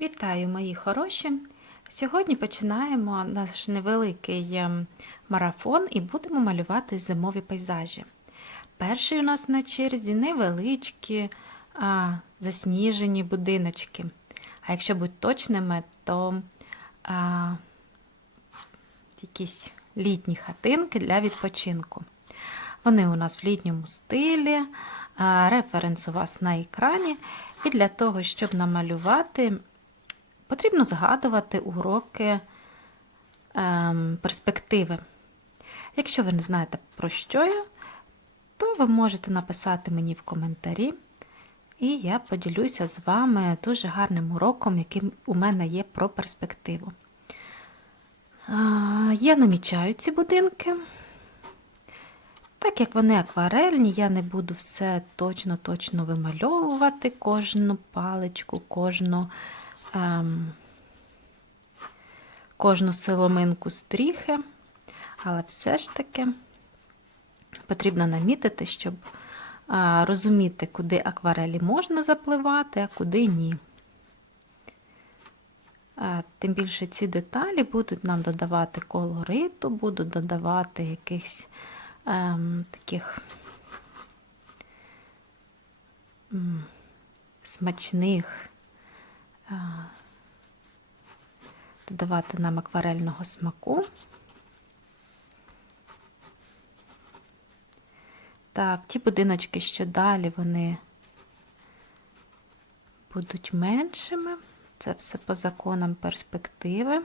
Вітаю, мої хороші! Сьогодні починаємо наш невеликий ем, марафон і будемо малювати зимові пейзажі. Перший у нас на черзі невеличкі а, засніжені будиночки. А якщо бути точними, то а, якісь літні хатинки для відпочинку. Вони у нас в літньому стилі, референс у вас на екрані. І для того, щоб намалювати, потрібно згадувати уроки ем, перспективи. Якщо ви не знаєте, про що я, то ви можете написати мені в коментарі, і я поділюся з вами дуже гарним уроком, який у мене є про перспективу. Я намічаю ці будинки. Так як вони акварельні, я не буду все точно-точно вимальовувати, кожну паличку, кожну, кожну соломинку стріхи, але все ж таки потрібно намітити, щоб розуміти, куди акварелі можна запливати, а куди ні. Тим більше ці деталі будуть нам додавати колориту, будуть додавати якихось ем, таких смачних, додавати нам акварельного смаку. Так, ті будиночки, що далі, вони будуть меншими. Це все по законам перспективи.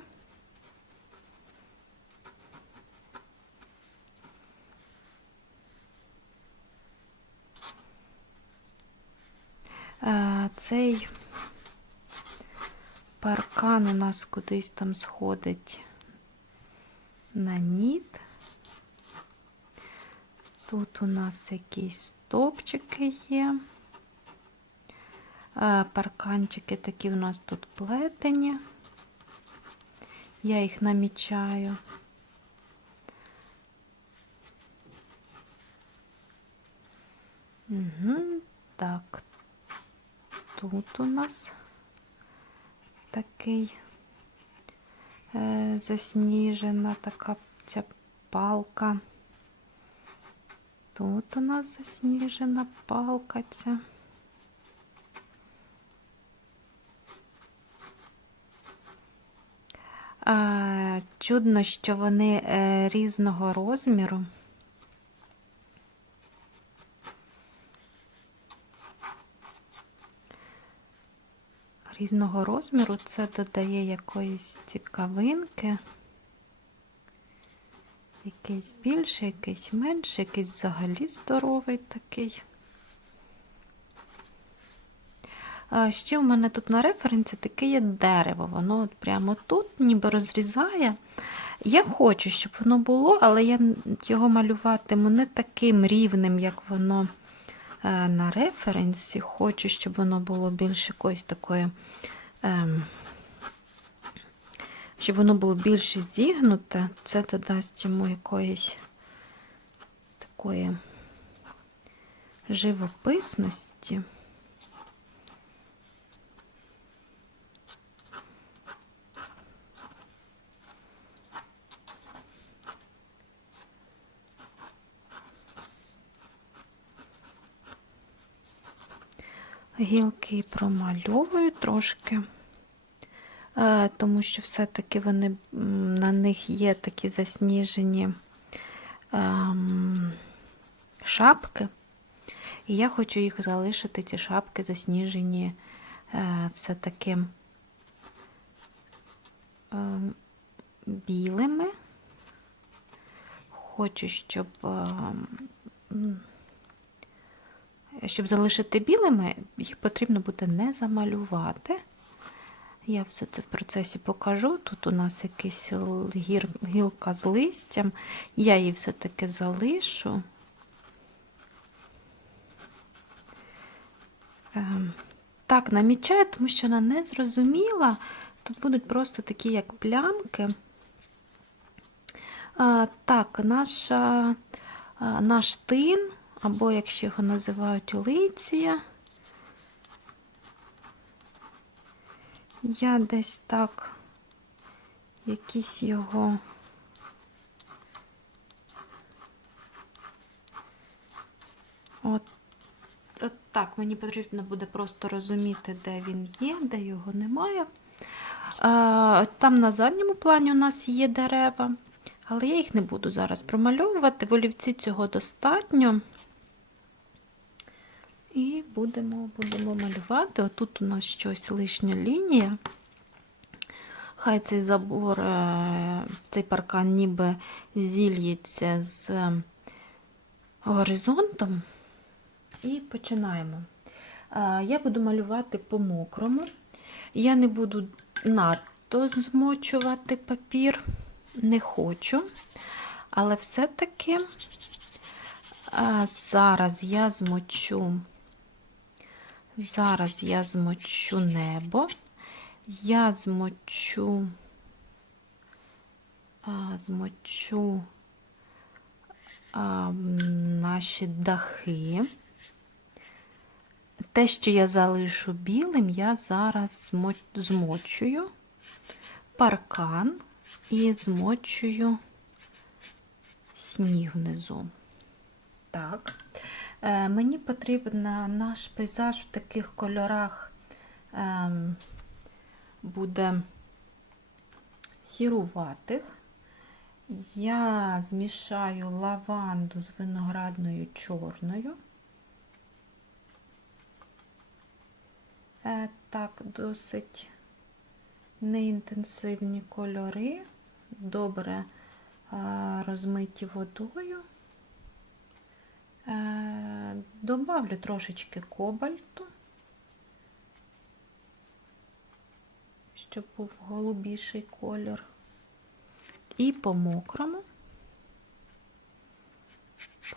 Е, Цей паркан у нас кудись там сходить на ніт. Тут у нас якісь стовпчики є. Е, Парканчики такі у нас тут плетені. Я їх намічаю. Угу. Так, тут у нас такий е, засніжена така ця палка. Тут у нас засніжена палка ця. Чудно, що вони е, різного розміру. Різного розміру це додає якоїсь цікавинки. Якийсь більший, якийсь менший, якийсь взагалі здоровий такий. Ще у мене тут на референсі таке є дерево. Воно от прямо тут ніби розрізає. Я хочу, щоб воно було, але я його малюватиму не таким рівним, як воно на референсі. Хочу, щоб воно було більш якоїсь такої. Ем, щоб воно було більше зігнуте, це додасть йому якоїсь такої живописності. Гілки промальовую трошки, е, тому що все-таки вони на них є такі засніжені ем, шапки, і я хочу їх залишити, ці шапки засніжені е, все-таки ем, білими. Хочу, щоб ем, щоб залишити білими, їх потрібно буде не замалювати. Я все це в процесі покажу. Тут у нас якась гілка з листям. Я її все-таки залишу. Ем, так, намічаю, тому що вона не зрозуміла. Тут будуть просто такі, як плямки. Так, наша, наш тин або, якщо його називають лиція, Я десь так якісь його. От, от так, мені потрібно буде просто розуміти, де він є, де його немає. Там на задньому плані у нас є дерева, але я їх не буду зараз промальовувати. В олівці цього достатньо. І будемо, будемо малювати. Отут у нас щось лишня лінія. Хай цей забор, е, цей паркан ніби зільється з горизонтом. І починаємо. Е, Я буду малювати по мокрому. Я не буду надто змочувати папір, не хочу. Але все-таки зараз я змочу, зараз я змочу небо. Я змочу, а, змочу наші дахи. Те, що я залишу білим, я зараз змочую паркан і змочую сніг внизу. Так, е, мені потрібен наш пейзаж в таких кольорах. Е, буде сіруватих. Я змішаю лаванду з виноградною чорною. Е, так, досить неінтенсивні кольори, добре е, розмиті водою. Е, добавлю трошечки кобальту. щоб був голубіший колір. І по мокрому,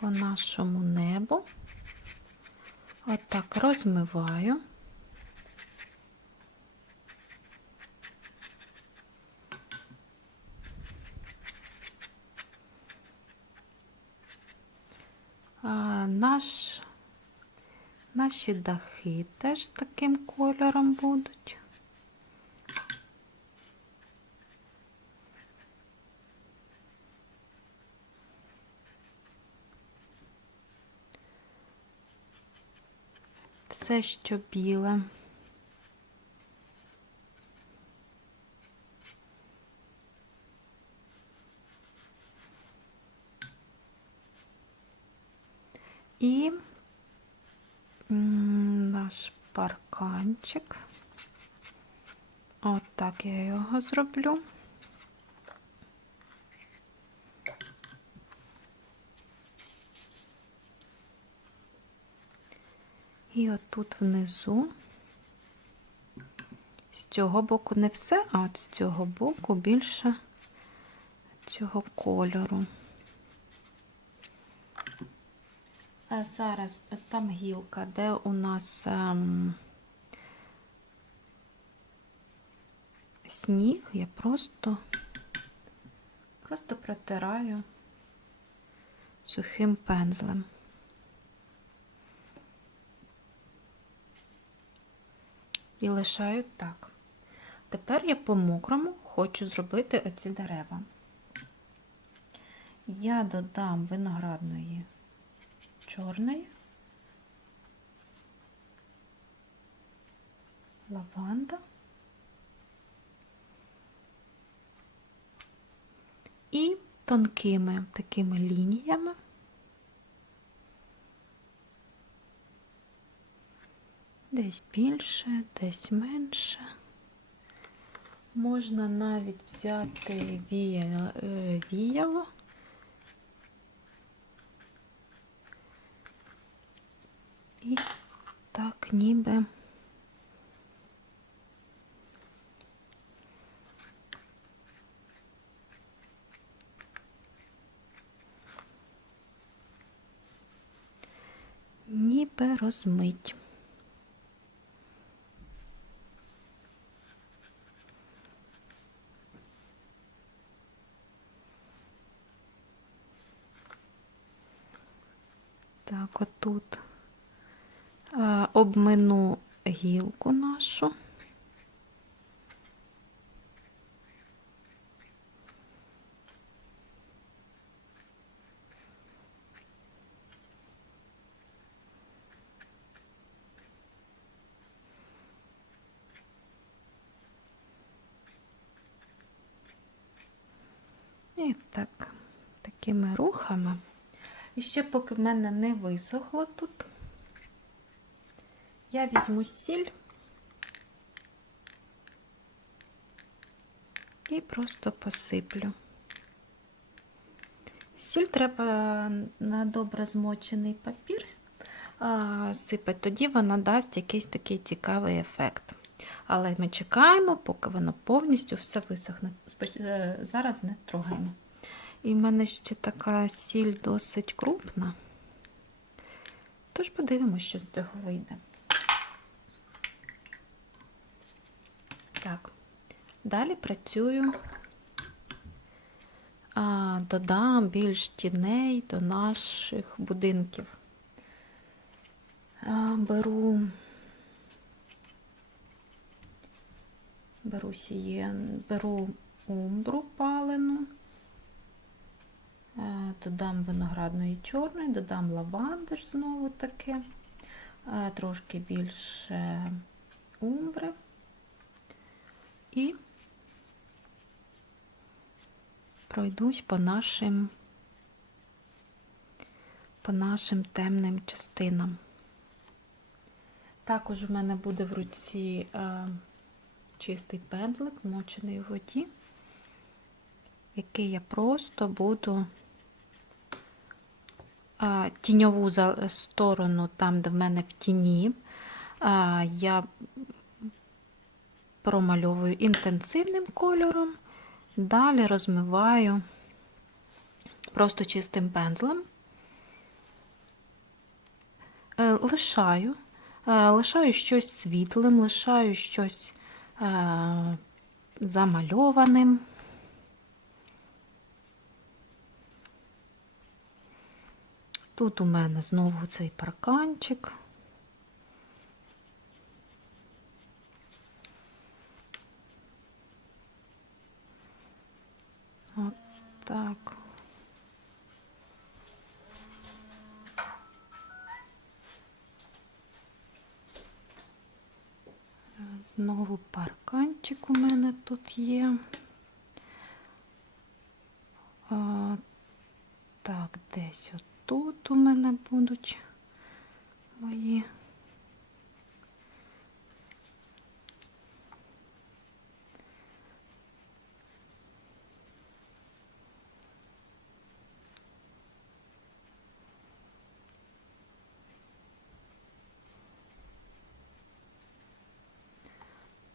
по нашому небу, отак розмиваю. А, наш, Наші дахи теж таким кольором будуть. все, що біле. І наш парканчик. От так я його зроблю. І отут внизу, з цього боку не все, а от з цього боку більше цього кольору. А зараз там гілка, де у нас ем, сніг, я просто, просто протираю сухим пензлем. і лишаю так. Тепер я по мокрому хочу зробити оці дерева. Я додам виноградної чорної, лаванда і тонкими такими лініями десь більше, десь менше. Можна навіть взяти е, віяло. І так ніби ніби розмить. Так, отут обмину гілку нашу. Так, такими рухами. І ще поки в мене не висохло тут, я візьму сіль і просто посиплю. Сіль треба на добре змочений папір сипати, тоді вона дасть якийсь такий цікавий ефект. Але ми чекаємо, поки воно повністю все висохне. Е, Зараз не трогаємо. І в мене ще така сіль досить крупна. Тож подивимося, що з цього вийде. Так, далі працюю, а, додам більш тіней до наших будинків. А, беру, беру сієн, беру умбру палену. Е, Додам виноградної чорної, додам лавандиш знову таки, е, трошки більше умбри і пройдусь по нашим, по нашим темним частинам. Також у мене буде в руці е, чистий пензлик, вмочений у воді, який я просто буду тіньову сторону, там, де в мене в тіні, я промальовую інтенсивним кольором, далі розмиваю просто чистим пензлем, Е, лишаю, е, лишаю щось світлим, лишаю щось е, замальованим. Тут у мене знову цей парканчик. От так. Знову парканчик у мене тут є. А, так, десь отут у мене будуть мої.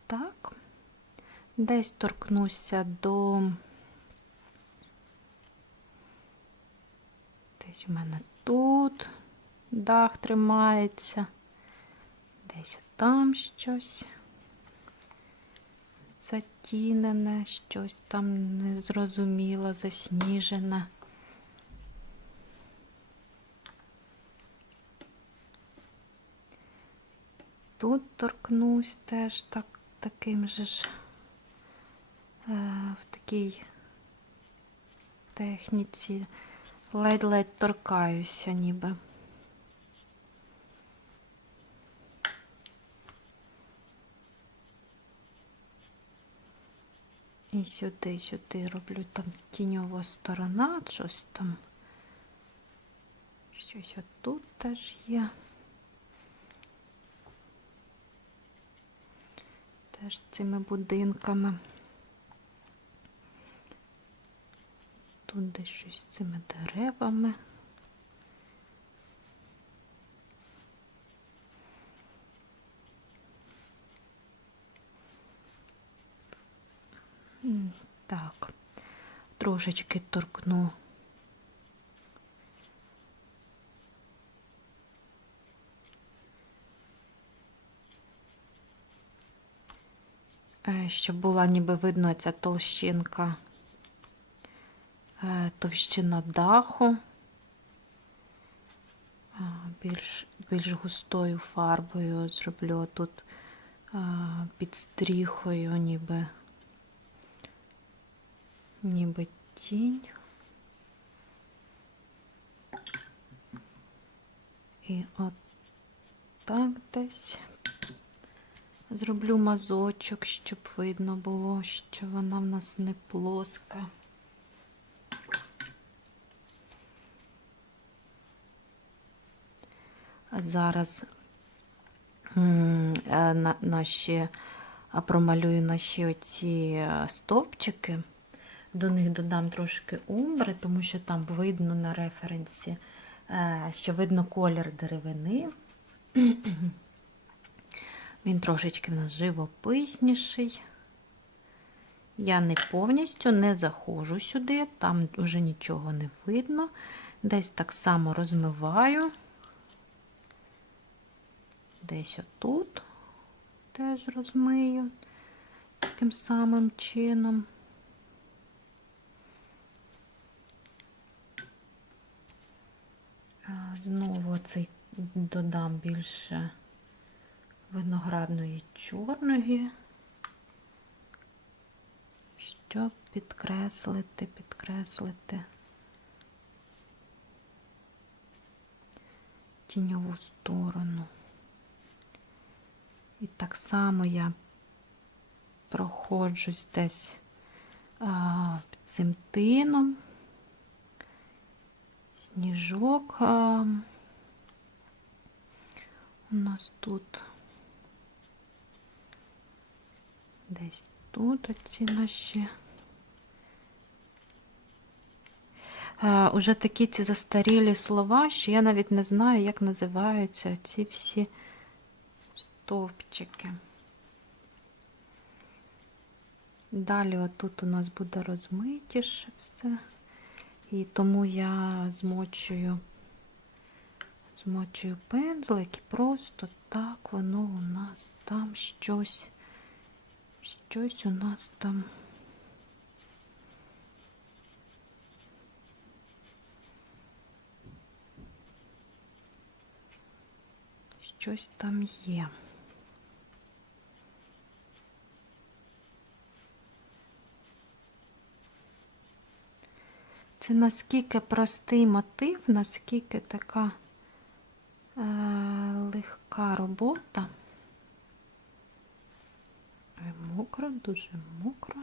Так, десь торкнуся до. Десь у мене тут дах тримається, десь там щось затінене, щось там незрозуміле, засніжене. Тут торкнусь теж так, таким же ж е, в такій техніці ледь-ледь торкаюся ніби. І сюди, сюди роблю там тіньова сторона, щось там. Щось отут теж є. Теж з цими будинками. Тут десь щось з цими деревами. Так, трошечки торкну. Е, Щоб була ніби видно ця толщинка, товщина даху, більш, більш густою фарбою зроблю тут під стріхою, ніби, ніби тінь. І от так десь. Зроблю мазочок, щоб видно було, що вона в нас не плоска. Зараз е, на- наші а, промалюю наші оці е, стовпчики. До них додам трошки умбри, тому що там видно на референсі, е, що видно колір деревини. Він трошечки в нас живописніший. Я не повністю не заходжу сюди, там вже нічого не видно. Десь так само розмиваю. Десь отут теж розмию таким самим чином. Знову цей додам більше виноградної чорної, щоб підкреслити, підкреслити тіньову сторону. І так само я проходжусь десь а, цим тином, сніжок у нас тут. Десь тут оці наші. Уже такі ці застарілі слова, що я навіть не знаю, як називаються ці всі стовпчики. Далі отут у нас буде розмитіше все. І тому я змочую, змочую пензлик і просто так воно у нас там щось. Щось у нас там. Щось там є. Це наскільки простий мотив, наскільки така е, легка робота. Мокро, дуже мокро.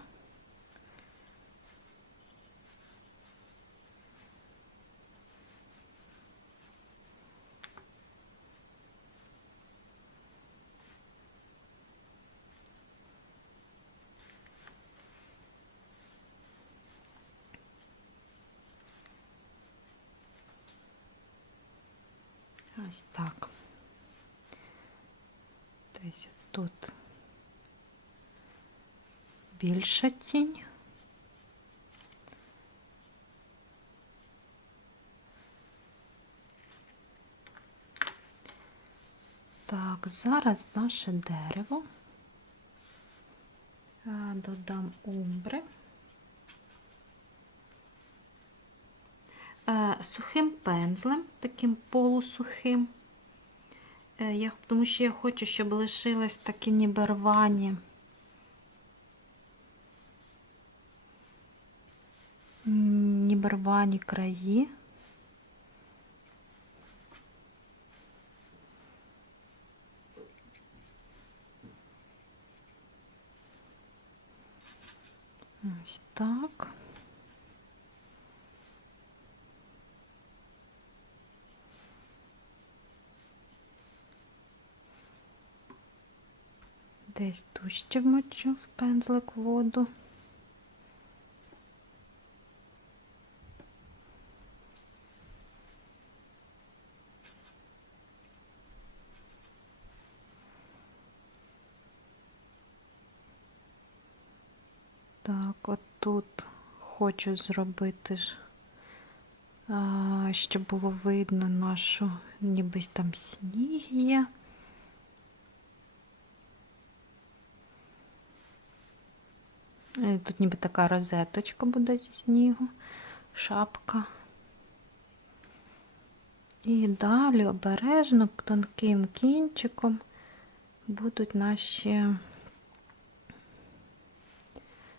Так. Десь тут більша тінь. Так, зараз наше дерево. Додам умбри. Сухим пензлем, таким полусухим. Е, Я, тому що я хочу, щоб лишилось такі ніби рвані. Ніби краї. Ось так. Десь дужче вмочу в пензлик воду. Так, от тут хочу зробити ж, щоб було видно нашу, ніби там сніг є. Тут ніби така розеточка буде зі снігу, шапка. І далі обережно тонким кінчиком будуть наші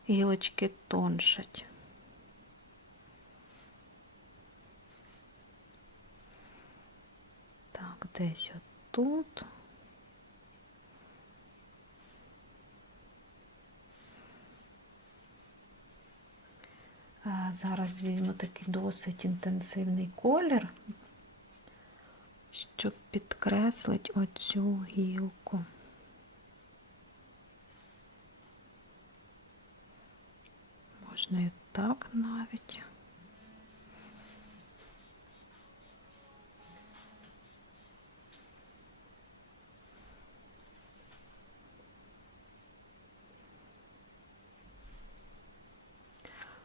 гілочки тоншать. Так, десь отут. Зараз візьму такий досить інтенсивний колір. щоб підкреслити оцю гілку. Можна і так навіть.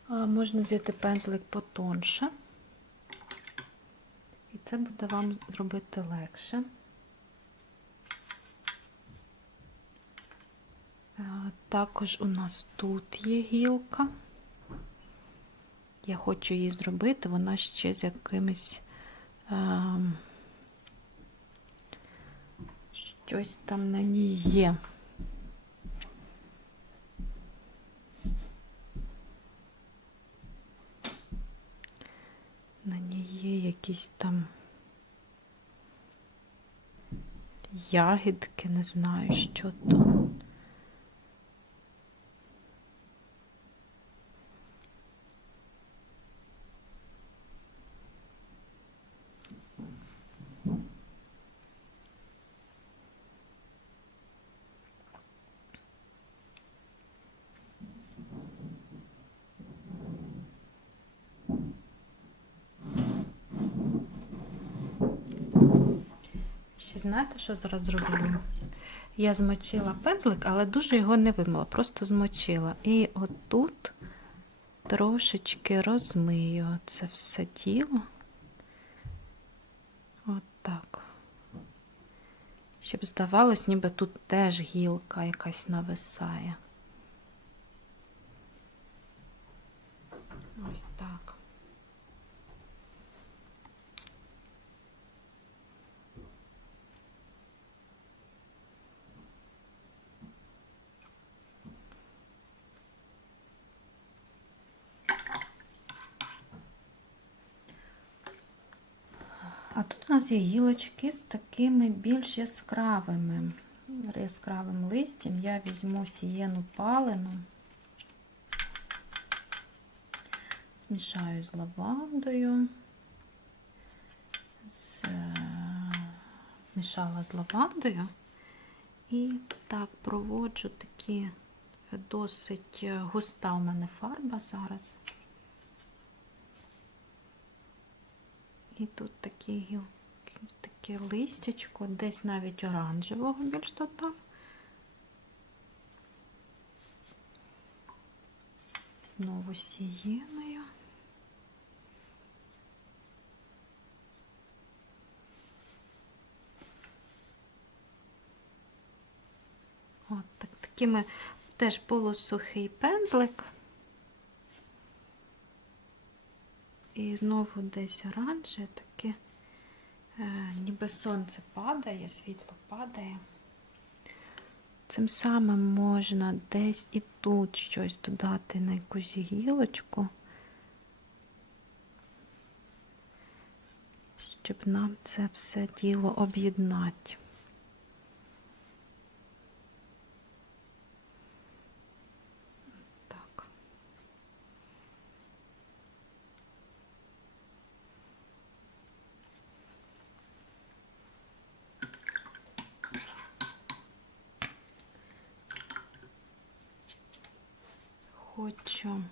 А, Можна взяти пензлик потонше, і це буде вам зробити легше. Також у нас тут є гілка. Я хочу її зробити, вона ще з якимось а, щось там на ній є. На ній є якісь там ягідки, не знаю, що то. Ще знаєте, що зараз зроблю? Я змочила пензлик, але дуже його не вимила, просто змочила. І отут трошечки розмию це все тіло. От. Щоб здавалось, ніби тут теж гілка якась нависає. Ось так. Є гілочки з такими більш яскравими, яскравим листям. Я візьму сієну палену, змішаю з лавандою, з... змішала з лавандою і так проводжу такі досить густа у мене фарба зараз. І тут такі гілки, таке листячко, десь навіть оранжевого більш то там. Знову сієною. От так, такими теж полусухий пензлик. І знову десь оранже, таке, ніби сонце падає, світло падає. Цим самим можна десь і тут щось додати на якусь гілочку, щоб нам це все діло об'єднати. Так. Хочу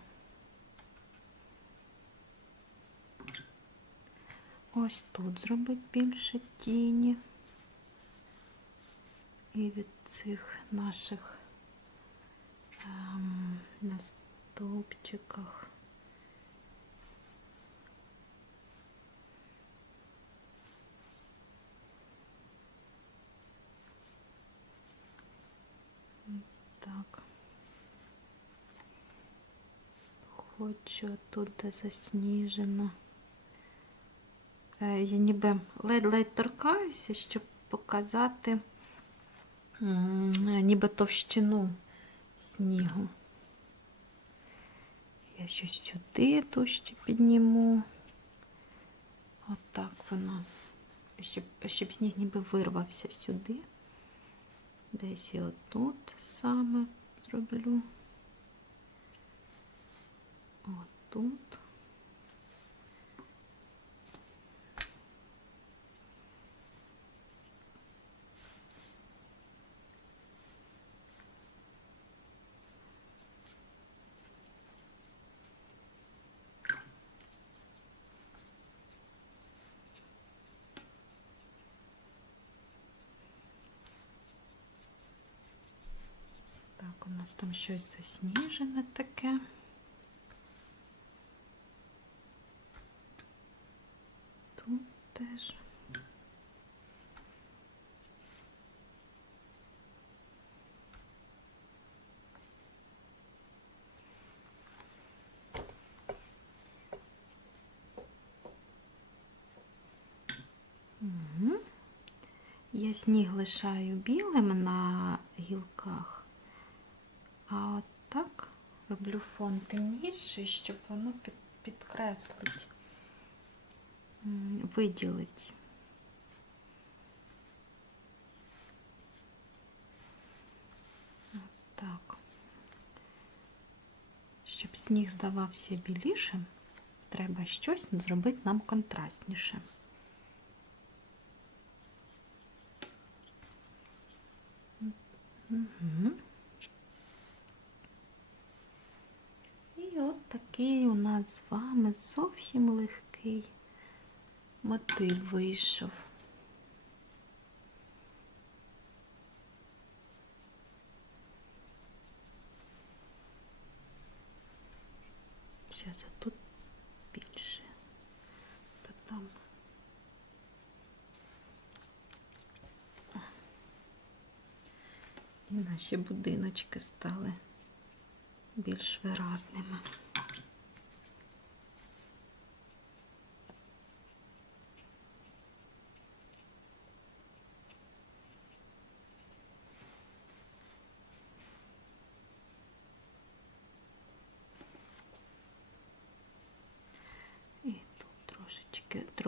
ось тут зробити більше тіні і від цих наших ем, на стовпчиках. Так. Хочу тут де засніжено. Е, Я ніби ледь-ледь торкаюся, щоб показати ніби товщину снігу. Я щось сюди дужче підніму. Отак воно. Щоб, щоб сніг ніби вирвався сюди. Десь і отут саме зроблю. вот тут. Так, у нас там что-то заснежене такая. Теж. Я сніг лишаю білим на гілках, а так роблю фон темніший, щоб воно підкреслить, виділить. Так. Щоб сніг здавався білішим, треба щось зробити нам контрастніше. Угу. І от такий у нас з вами зовсім легкий мотив вийшов. Зараз тут більше. Та там. І наші будиночки стали більш виразними. І тут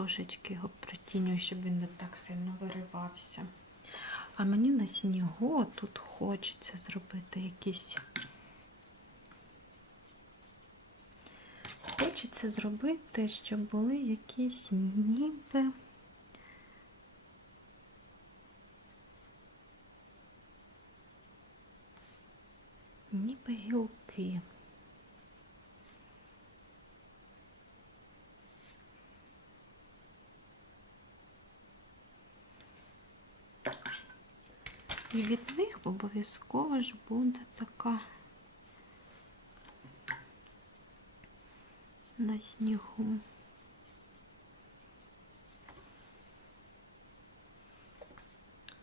трошечки, його притінюю, щоб він не так сильно виривався. А мені на снігу тут хочеться зробити якісь. Хочеться зробити, щоб були якісь ніби. Ніби гілки. І від них обов'язково ж буде така на снігу.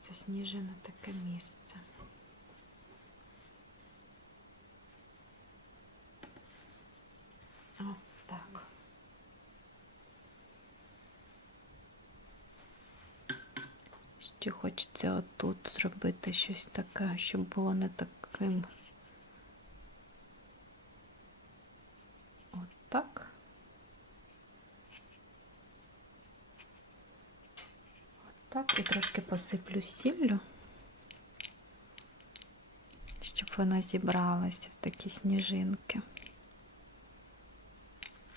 Це Засніжене таке місце. От так. Ще хочеться отут зробити щось таке, щоб було не таким. От так. От так. І трошки посиплю сіллю, щоб воно зібралося в такі сніжинки.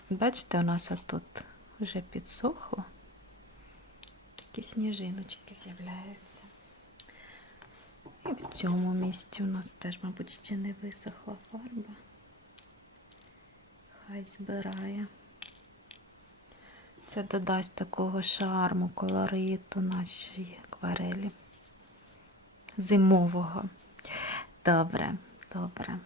Бачите, у нас отут вже підсохло такі сніжиночки з'являються. І в цьому місці у нас теж, мабуть, ще не висохла фарба. Хай збирає. Це додасть такого шарму, колориту нашій акварелі. Зимового. Добре, добре.